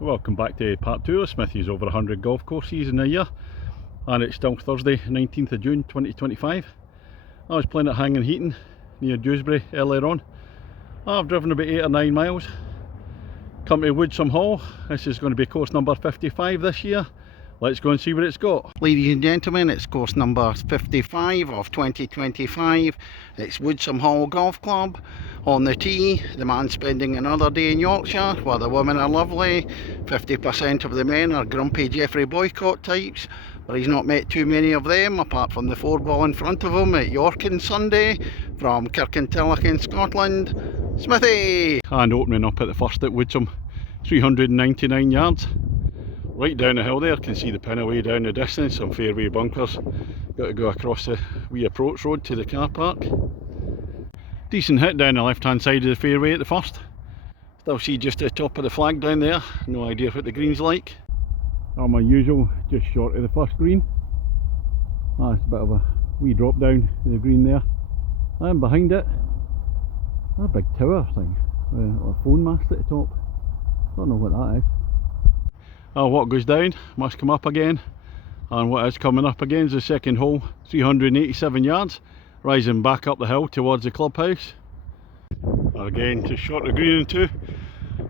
welcome back to part 2 of Smithy's over 100 golf courses in a year, and it's still Thursday 19th of June 2025. I was playing at Hanging Heaton near Dewsbury earlier on. I've driven about 8 or 9 miles, come to Woodsome Hall. This is going to be course number 55 this year. Let's go and see what it's got. Ladies and gentlemen, it's course number 55 of 2025. It's Woodsome Hall Golf Club. On the tee, the man spending another day in Yorkshire, where the women are lovely. 50% of the men are grumpy Jeffrey Boycott types, but he's not met too many of them, apart from the 4-ball in front of him at York on Sunday. From Kirkintilloch in Scotland, Smithy! And opening up at the first at Woodsome, 399 yards. Right down the hill there, can see the pin away down the distance, some fairway bunkers. Got to go across the wee approach road to the car park. Decent hit down the left hand side of the fairway at the first. Still see just the top of the flag down there, no idea what the green's like. On my usual, just short of the first green. That's a bit of a wee drop down to the green there. And behind it, a big tower thing, with a phone mast at the top. Don't know what that is. What goes down must come up again, and what is coming up again is the second hole, 387 yards, rising back up the hill towards the clubhouse. Again, just short of green in two.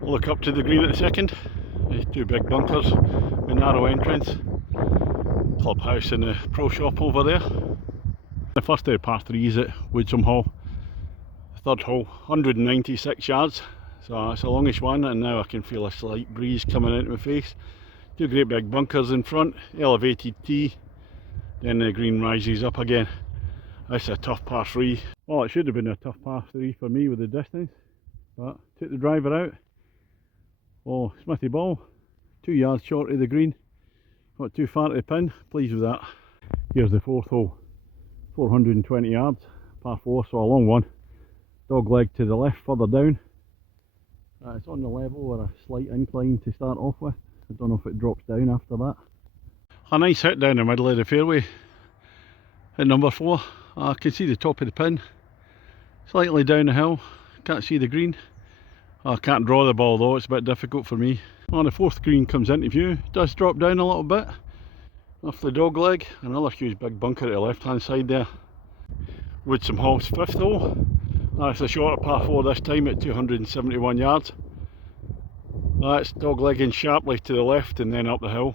Look up to the green at the second. There's two big bunkers with narrow entrance. Clubhouse and the pro shop over there. The first of the par 3s at Woodsome Hall. The third hole, 196 yards. So it's the longest one, and now I can feel a slight breeze coming into my face. Two great big bunkers in front, elevated tee, then the green rises up again. It's a tough par 3. Well, it should have been a tough par 3 for me with the distance, but took the driver out. Oh, Smithy ball, 2 yards short of the green, not too far to the pin, pleased with that. Here's the fourth hole, 420 yards, par 4, so a long one. Dog leg to the left further down. It's on the level with a slight incline to start off with. I don't know if it drops down after that. A nice hit down the middle of the fairway at number 4. I can see the top of the pin, slightly down the hill, can't see the green. I can't draw the ball though, it's a bit difficult for me. Well, the fourth green comes into view, it does drop down a little bit off the dog leg. Another huge big bunker at the left hand side there. Woodsome Hall's fifth hole. That's a shorter par 4 this time at 271 yards. That's dog legging sharply to the left and then up the hill.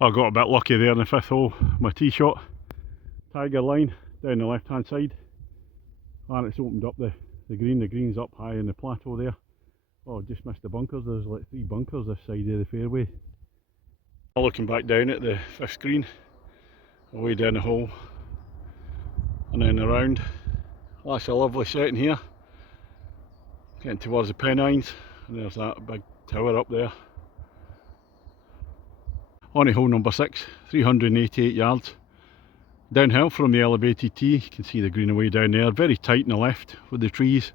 I got a bit lucky there in the fifth hole. My tee shot, tiger line down the left hand side, and it's opened up the green. The green's up high in the plateau there. Oh, just missed the bunkers. There's like 3 bunkers this side of the fairway. Looking back down at the fifth green, away down the hole and then around. That's a lovely setting here, getting towards the Pennines, and there's that big tower up there. On to hole number 6, 388 yards. Downhill from the elevated tee, you can see the green away down there, very tight in the left with the trees.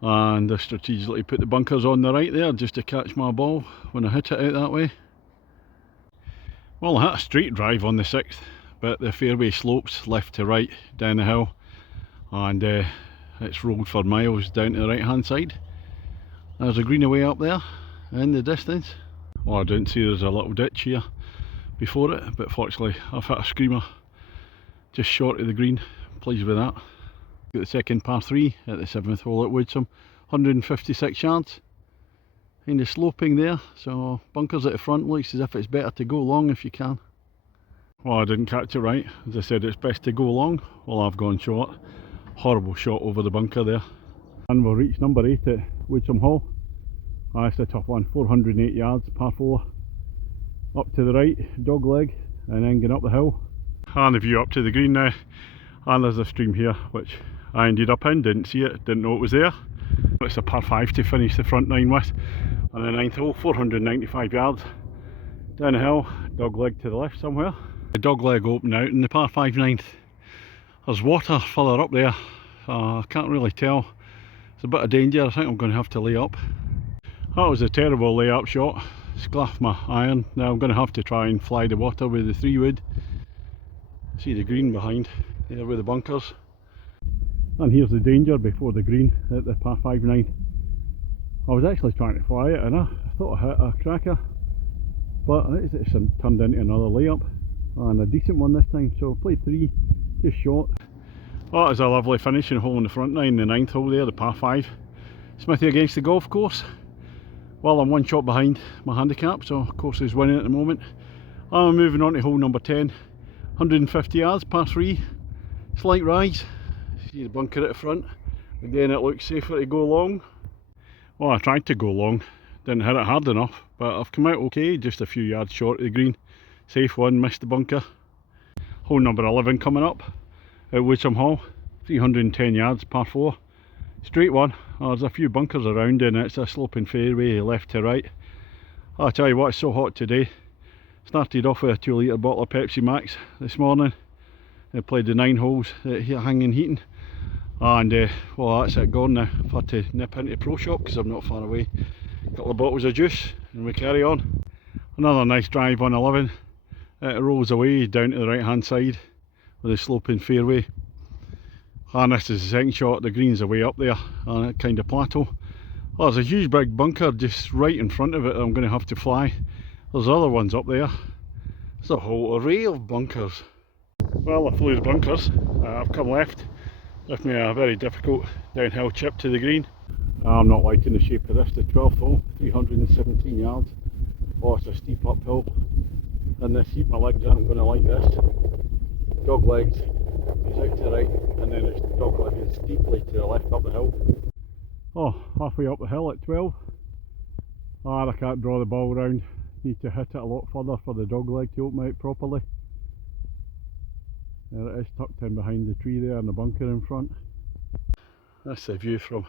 And I strategically put the bunkers on the right there just to catch my ball when I hit it out that way. Well, I hit a straight drive on the 6th, but the fairway slopes left to right down the hill. And it's rolled for miles down to the right hand side. There's a green away up there in the distance. Well, I didn't see there's a little ditch here before it, but fortunately I've hit a screamer just short of the green. Pleased with that. Got the second par 3 at the 7th hole at Woodsome, 156 yards. Kind of sloping there, so bunkers at the front, looks as if it's better to go long if you can. Well, I didn't catch it right. As I said, it's best to go long. Well, I've gone short. Horrible shot over the bunker there. And we'll reach number 8 at Woodsome Hall. That's a tough one, 408 yards, par 4. Up to the right, dog leg, and then going up the hill. And the view up to the green now. And there's a stream here, which I ended up in, didn't see it, didn't know it was there. It's a par 5 to finish the front 9 with. And the 9th hole, 495 yards. Down the hill, dog leg to the left somewhere. The dog leg open out in the par 5 9th. There's water further up there, I can't really tell. It's a bit of danger. I think I'm going to have to lay up. That was a terrible lay-up shot. Sclaffed my iron. Now I'm going to have to try and fly the water with the 3-wood. See the green behind there with the bunkers. And here's the danger before the green at the par 5 9. I was actually trying to fly it and I thought I hit a cracker, but it's turned into another layup, and a decent one this time. So played 3, just short. Oh, that was a lovely finishing hole in the front nine, the 9th hole there, the par 5. Smithy against the golf course. Well, I'm 1 shot behind my handicap, so of course is winning at the moment. I'm moving on to hole number 10, 150 yards, par 3, slight rise. See the bunker at the front. Again, it looks safer to go long. Well, I tried to go long, didn't hit it hard enough, but I've come out okay, just a few yards short of the green. Safe one, missed the bunker. Hole number 11 coming up at Woodsome Hall, 310 yards, par 4. Straight one. Oh, there's a few bunkers around and it's a sloping fairway left to right. I'll tell you what, it's so hot today. Started off with a 2 litre bottle of Pepsi Max this morning. I played the 9 holes hanging heating. And well, that's it, gone now. I've had to nip into the pro shop because I'm not far away. A couple of bottles of juice and we carry on. Another nice drive on 11. It rolls away down to the right hand side with a sloping fairway. And this is the second shot. The green's away up there on a kind of plateau. Oh, there's a huge big bunker just right in front of it that I'm going to have to fly. There's other ones up there. There's a whole array of bunkers. Well, I flew the bunkers. I've come left. Left me a very difficult downhill chip to the green. I'm not liking the shape of this. The 12th hole, 317 yards. Oh, it's a steep uphill. In this heat, my legs aren't going to like this. Dog legs is out to the right, and then it's dog legging steeply to the left up the hill. Oh, halfway up the hill at 12. I can't draw the ball round. Need to hit it a lot further for the dog leg to open out properly. There it is, tucked in behind the tree there and the bunker in front. That's the view from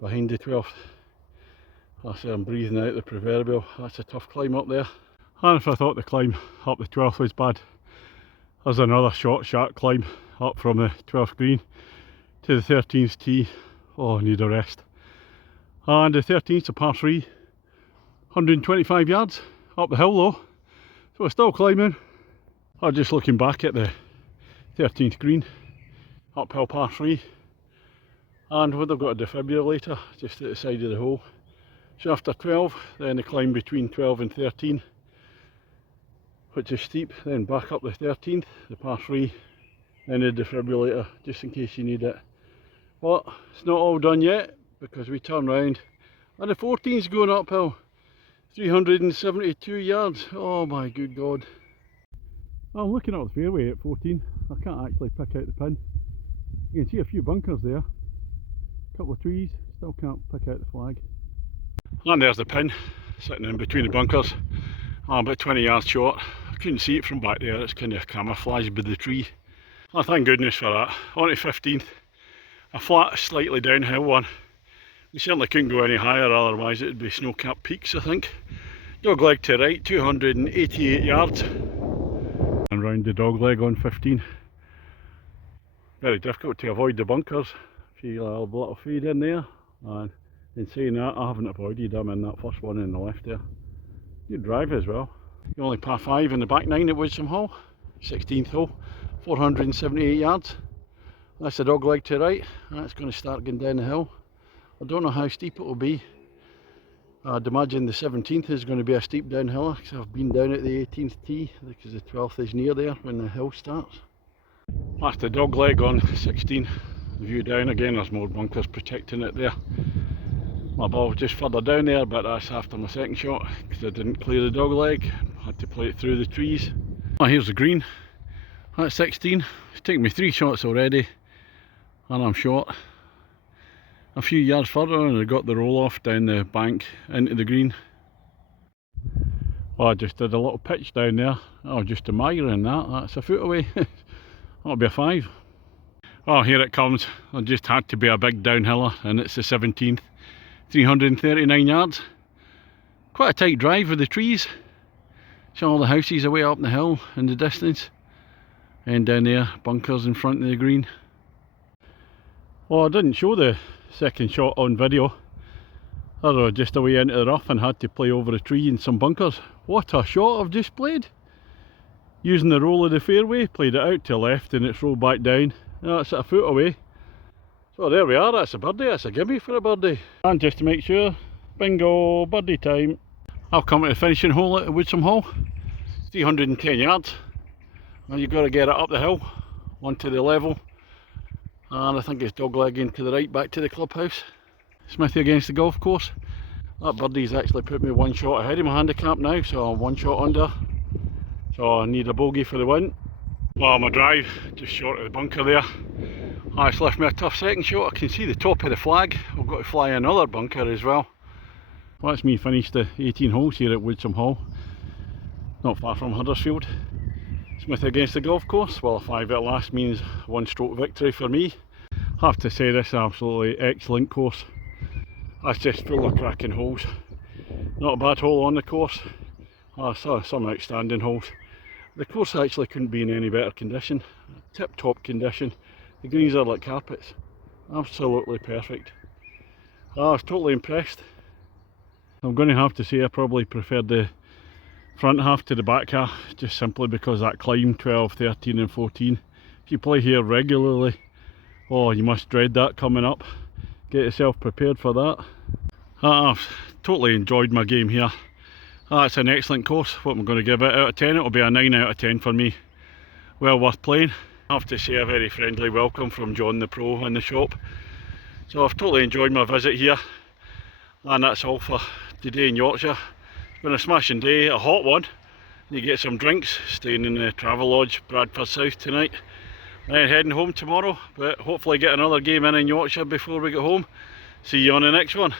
behind the 12th. I say I'm breathing out the proverbial. That's a tough climb up there. And if I thought the climb up the 12th was bad, there's another short, sharp climb up from the 12th green to the 13th tee. Oh, I need a rest. And the 13th's a par 3, 125 yards up the hill though, so we're still climbing. I'm just looking back at the 13th green, uphill par 3, and where they've got a defibrillator just at the side of the hole. So after 12, then the climb between 12 and 13, which is steep, then back up the 13th, the par 3, then the defibrillator just in case you need it. But it's not all done yet because we turn round and the 14's going uphill, 372 yards. Oh my good god. I'm looking at the fairway at 14. I can't actually pick out the pin. You can see a few bunkers there, a couple of trees, still can't pick out the flag. And there's the pin sitting in between the bunkers. I'm about 20 yards short. I couldn't see it from back there, it's kind of camouflaged by the tree. Oh, thank goodness for that. On to 15th, a flat, slightly downhill one. We certainly couldn't go any higher, otherwise it would be snow-capped peaks, I think. Dog leg to right, 288 yards. And round the dog leg on 15. Very difficult to avoid the bunkers. Feel a little fade in there. And in saying that, I haven't avoided them in that first one in the left there. Good drive as well. The only par 5 in the back 9 at Woodsome Hall. 16th hole, 478 yards. That's the dog leg to right. That's going to start going down the hill. I don't know how steep it will be. I'd imagine the 17th is going to be a steep downhill because I've been down at the 18th tee because the 12th is near there when the hill starts. That's the dog leg on 16. The view down again, there's more bunkers protecting it there. My ball was just further down there, but that's after my second shot because I didn't clear the dog leg. I had to play it through the trees. Oh, here's the green. That's 16. It's taken me 3 shots already and I'm short. A few yards further and I got the roll off down the bank into the green. Well, I just did a little pitch down there. Oh, just admiring that. That's a foot away. That'll be a 5. Oh, here it comes. I just had to be a big downhiller and it's the 17th. 339 yards. Quite a tight drive with the trees. See all the houses away up the hill in the distance. And down there, bunkers in front of the green. Well, I didn't show the second shot on video. I was just away into the rough and had to play over a tree and some bunkers. What a shot I've just played! Using the roll of the fairway, played it out to the left and it's rolled back down. That's a foot away. So there we are, that's a birdie, that's a gimme for a birdie. And just to make sure, Bingo, birdie time. I've come to the finishing hole at Woodsome Hall. 310 yards. And you've got to get it up the hill, onto the level. And I think it's doglegging to the right back to the clubhouse. Smithy against the golf course. That birdie's actually put me one shot ahead of my handicap now, so I'm one shot under. So I need a bogey for the win. Well, my drive just short of the bunker there. That's left me a tough second shot. I can see the top of the flag. I've got to fly another bunker as well. Well, that's me finished the 18 holes here at Woodsome Hall. Not far from Huddersfield. Smithy against the golf course. Well, a 5 at last means one stroke victory for me. I have to say, this is absolutely excellent course. That's just full of cracking holes. Not a bad hole on the course. I saw some outstanding holes. The course actually couldn't be in any better condition. Tip top condition. The greens are like carpets. Absolutely perfect. I was totally impressed. I'm going to have to say I probably preferred the front half to the back half, just simply because that climb 12, 13 and 14. If you play here regularly, oh, you must dread that coming up. Get yourself prepared for that. I've totally enjoyed my game here. It's an excellent course. What I'm going to give it out of 10, it'll be a 9 out of 10 for me. Well worth playing. I have to say, a very friendly welcome from John the Pro in the shop. So I've totally enjoyed my visit here. And that's all for today in Yorkshire. It's been a smashing day, a hot one. You get some drinks, staying in the Travel Lodge, Bradford South tonight. Then heading home tomorrow, but hopefully get another game in Yorkshire before we get home. See you on the next one.